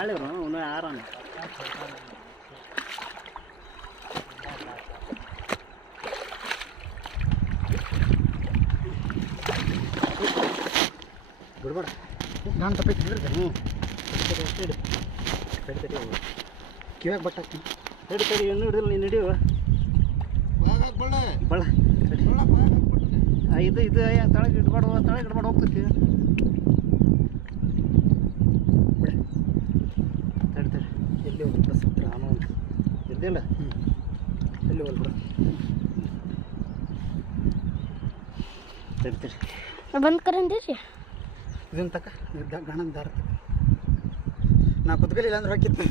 ತಾಳಿವ್ರು ಅವನು ಆರಾಮ ಬಿಡ್ಬೇಡ ನಾನು ತಪ್ಪೈತಿ ಹ್ಞೂ ತಡಿ ಕಿವ್ಯಾಗ ಬಟ್ ಹಾಕ್ತೀನಿ ತಡಿ ತಡಿ ಇನ್ನೂ ಹಿಡಿದಿಲ್ಲ ನೀನು ಹಿಡಿಯುವ ಬಳ್ಳ ಇದು ಇದು ತಳಗೆ ಇಡ್ಬಾರ್ದು ಹೋಗ್ತೈತಿ ತಡಿ ತಡಿ ಎಲ್ಲಿ ಹೋಗ್ಬಿಡ ಸತ್ರ ನಾನು ಇದ್ದಿಲ್ಲ ಎಲ್ಲಿ ಹೋಗ್ಬಿಡ ತಡಿ ತಡಿ ಬಂದ್ ಕರಂದಿರಿ ಇದನ್ನು ತಕ್ಕ ಗಣನ ದಾರ ನಾ ಕುತ್ಕಲಿಲ್ಲ ಅಂದ್ರೆ ಹಾಕಿತ್ತು